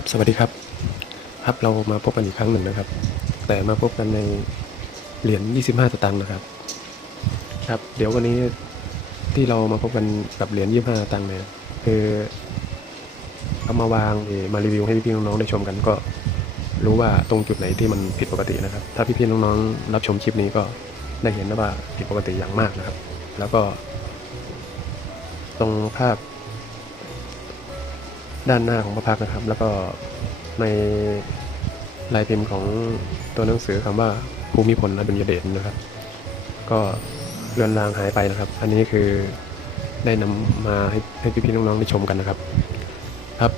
ครับสวัสดีครับครับเรามาพบกันอีกครั้งหนึ่งนะครับ แต่มาพบกันในเหรียญ 25 สตางค์นะครับ ครับ เดี๋ยววันนี้ที่เรามาพบกันกับเหรียญ 25 สตางค์เนี่ยคือเอามาวางเอ่อมารีวิวให้พี่ๆน้องๆได้ชมกันก็รู้ว่าตรงจุดไหนที่มันผิดปกตินะครับ ถ้าพี่ๆน้องๆรับชมคลิปนี้ก็ได้เห็นนะว่าผิดปกติอย่างมากนะครับ แล้วก็ ตรงภาพ ด้านหน้าของพระพักตร์นะครับ แล้วก็ในลายพิมพ์ของตัวหนังสือคำว่าภูมิพลอดุลยเดชนะครับ ก็เลือนลางหายไปนะครับ อันนี้คือได้นำมาให้ให้พี่ๆน้องๆได้ชมกันนะครับ ครับ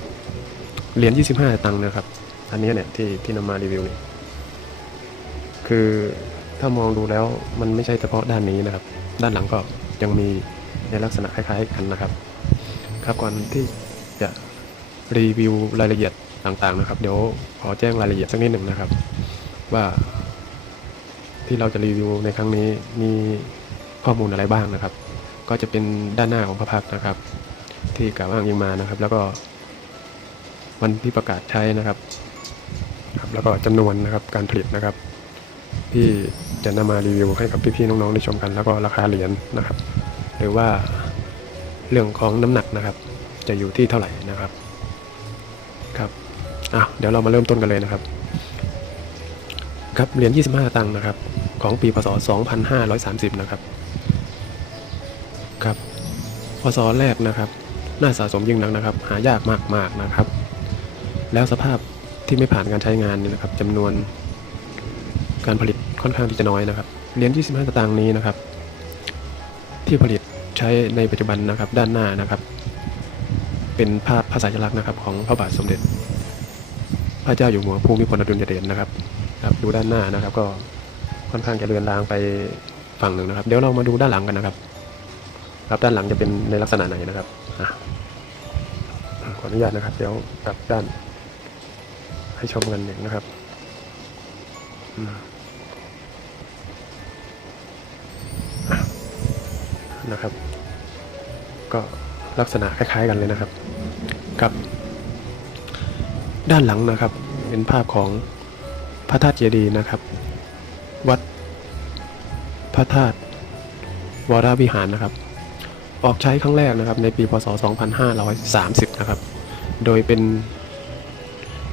เหรียญ25 ตังค์นะครับ อันนี้เนี่ยที่ที่นำมารีวิวเนี่ยคือถ้ามองดูแล้วมันไม่ใช่เฉพาะด้านนี้นะครับ ด้านหลังก็ยังมีในลักษณะคล้ายๆกันนะครับ ครับก่อนที่จะ รีวิวรายละเอียดต่างๆนะครับ เดี๋ยวขอแจ้งรายละเอียดสักนิดหนึ่งนะครับ ว่า ที่เราจะรีวิวในครั้งนี้มีข้อมูลอะไรบ้างนะครับ ก็จะเป็นด้านหน้าของพระพักตร์นะครับ ที่กล่าวอ้างอิงมานะครับ แล้วก็ วันที่ประกาศใช้นะครับครับ แล้วก็จำนวนนะครับการผลิตนะครับ ที่จะนำมารีวิวให้กับพี่ๆน้องๆได้ชมกัน แล้วก็ราคาเหรียญนะครับ หรือว่าเรื่องของน้ำหนักนะครับ จะอยู่ที่เท่าไหร่นะครับ อะเดี๋ยวเรามาเริ่มต้นกันเลยนะครับ ครับเหรียญ25 ตังค์นะครับ ของปีพศ 2530 นะครับ ครับ พศแรกนะครับ น่าสะสมยิ่งนักนะครับ หายากมากๆนะครับ แล้วสภาพที่ไม่ผ่านการใช้งานนี่นะครับจำนวนการผลิตค่อนข้างที่จะน้อยนะครับ เหรียญ25 สตางค์นี้นะครับ ที่ผลิตใช้ในปัจจุบันนะครับด้านหน้านะครับ เป็นภาพภาษาจลักษณ์นะครับ ของพระบาทสมเด็จ พระเจ้าอยู่หัวภูมิพลอดุลยเดชนะครับครับ ดูด้านหน้านะครับ ก็ค่อนข้างจะเลือนลางไปฝั่งหนึ่งนะครับ เดี๋ยวเรามาดูด้านหลังกันนะครับ ครับด้านหลังจะเป็นในลักษณะไหนนะครับอขออนุญาตนะครับ เดี๋ยวกลับด้าน ให้ชมกันหนึ่งนะครับนะครับ ก็ลักษณะคล้ายๆกันเลยนะครับกับ ด้านหลังนะครับ เป็นภาพของพระธาตุเจดีย์นะครับ วัดพระธาตุวรวิหารนะครับ ออกใช้ครั้งแรกนะครับ ในปีพศ 2530 นะครับ โดยเป็น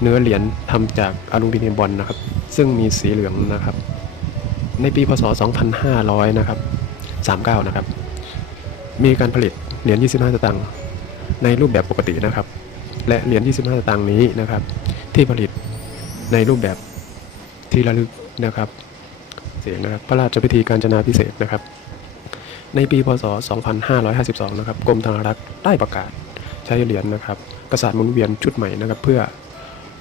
เนื้อเหรียญทำจากอลูมิเนียมบอลนะครับ ซึ่งมีสีเหลืองนะครับ ในปีพศ 2500 นะครับ 39 นะครับ มีการผลิตเหรียญ 25 สตางค์ในรูปแบบปกตินะครับ และเหรียญ25 สตางค์นี้นะครับ ที่ผลิตในรูปแบบที่ระลึกนะครับเสียงนะครับพระราชพิธีการจนาพิเศษนะครับ ในปีพศ 2552 นะครับกรมธนารักษ์ได้ประกาศใช้เหรียญนะครับกษัตริย์หมุนเวียนชุดใหม่นะครับ เพื่อ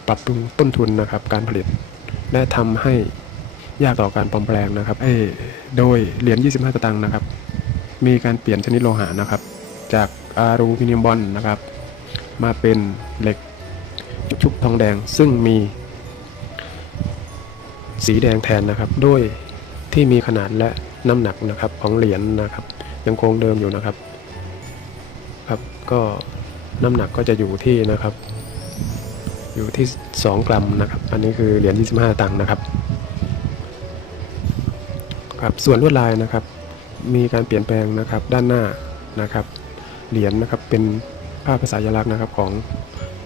ปรับปรุงต้นทุนนะครับ การผลิต และทำให้ยากต่อการปลอมแปลงนะครับเอโดยเหรียญ 25 สตางค์นะครับ มีการเปลี่ยนชนิดโลหะนะครับ จากอลูมิเนียมบอลนะครับ มาเป็นเหล็กชุบทองแดงซึ่งมีสีแดงแทนนะครับ ด้วยที่มีขนาดและน้ำหนักนะครับของเหรียญนะครับ ยังคงเดิมอยู่นะครับครับก็น้ำหนักก็จะอยู่ที่นะครับ อยู่ที่ 2 กรัมนะครับ อันนี้คือเหรียญ25 ตังค์นะครับครับส่วนลวดลายนะครับ มีการเปลี่ยนแปลงนะครับด้านหน้านะครับ เหรียญนะครับเป็น ภาพภาษาสัญลักษณ์นะครับของ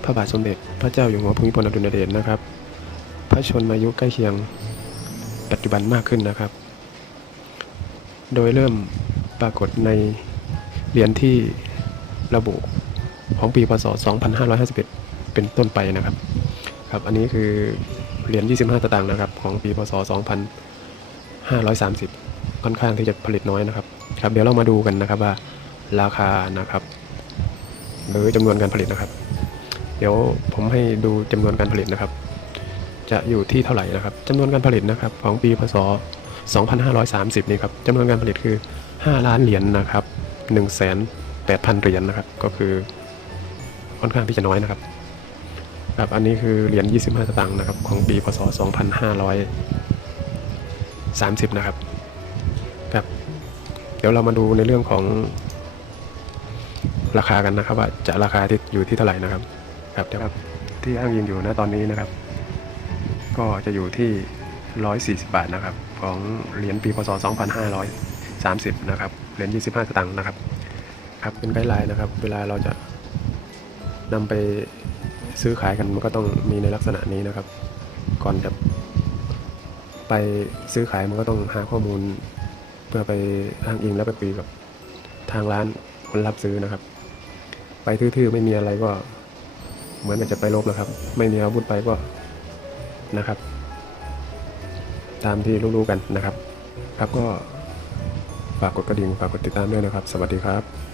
พระบาทสมเด็จพระเจ้าอยู่หัวภูมิพลอดุลยเดชนะครับ พระชนมายุใกล้เคียงปัจจุบันมากขึ้นนะครับ โดยเริ่มปรากฏในเหรียญที่ระบุของปีพศ 2551 เป็นต้นไปนะครับ ครับ อันนี้คือเหรียญ 25สตางค์นะครับ ของปีพศ 2530 ค่อนข้างที่จะผลิตน้อยนะครับ ครับ เดี๋ยวเรามาดูกันนะครับว่าราคานะครับ หรือจำนวนการผลิตนะครับ เดี๋ยวผมให้ดูจำนวนการผลิตนะครับ จะอยู่ที่เท่าไหร่นะครับจำนวนการผลิตนะครับ ของปีพศ 2530 นี่ครับจำนวนการผลิตคือ 5 ล้านเหรียญนะครับ1 8 0 0 0เหรียญนะครับ ก็คือค่อนข้างที่จะน้อยนะครับครับอันนี้คือเหรียญ25 สตางค์นะครับ ของปีพศ 2530 นะครับครับ เดี๋ยวเรามาดูในเรื่องของ ราคากันนะครับ ว่าจะราคาที่อยู่ที่เท่าไหร่นะครับ ครับเดี๋ยวครับที่อ้างอิงอยู่นะตอนนี้นะครับ ก็จะอยู่ที่ 140 บาทนะครับ ของเหรียญปีพศ 2530 นะครับเหรียญ25 สตางค์นะครับ ครับเป็นไกด์ไลน์นะครับ เวลาเราจะนำไปซื้อขายกันมันก็ต้องมีในลักษณะนี้นะครับ ก่อนจะไปซื้อขายมันก็ต้องหาข้อมูล เพื่อไปอ้างอิงแล้วไปคุยกับทางร้านคนรับซื้อนะครับ ไปทื่อๆไม่มีอะไรก็ เหมือนกับจะไปลบแล้วครับ ไม่มีอาวุธไปก็นะครับ ตามที่รู้ๆกันนะครับ ครับก็ฝากกดกระดิ่งฝากกดติดตามด้วยนะครับ สวัสดีครับ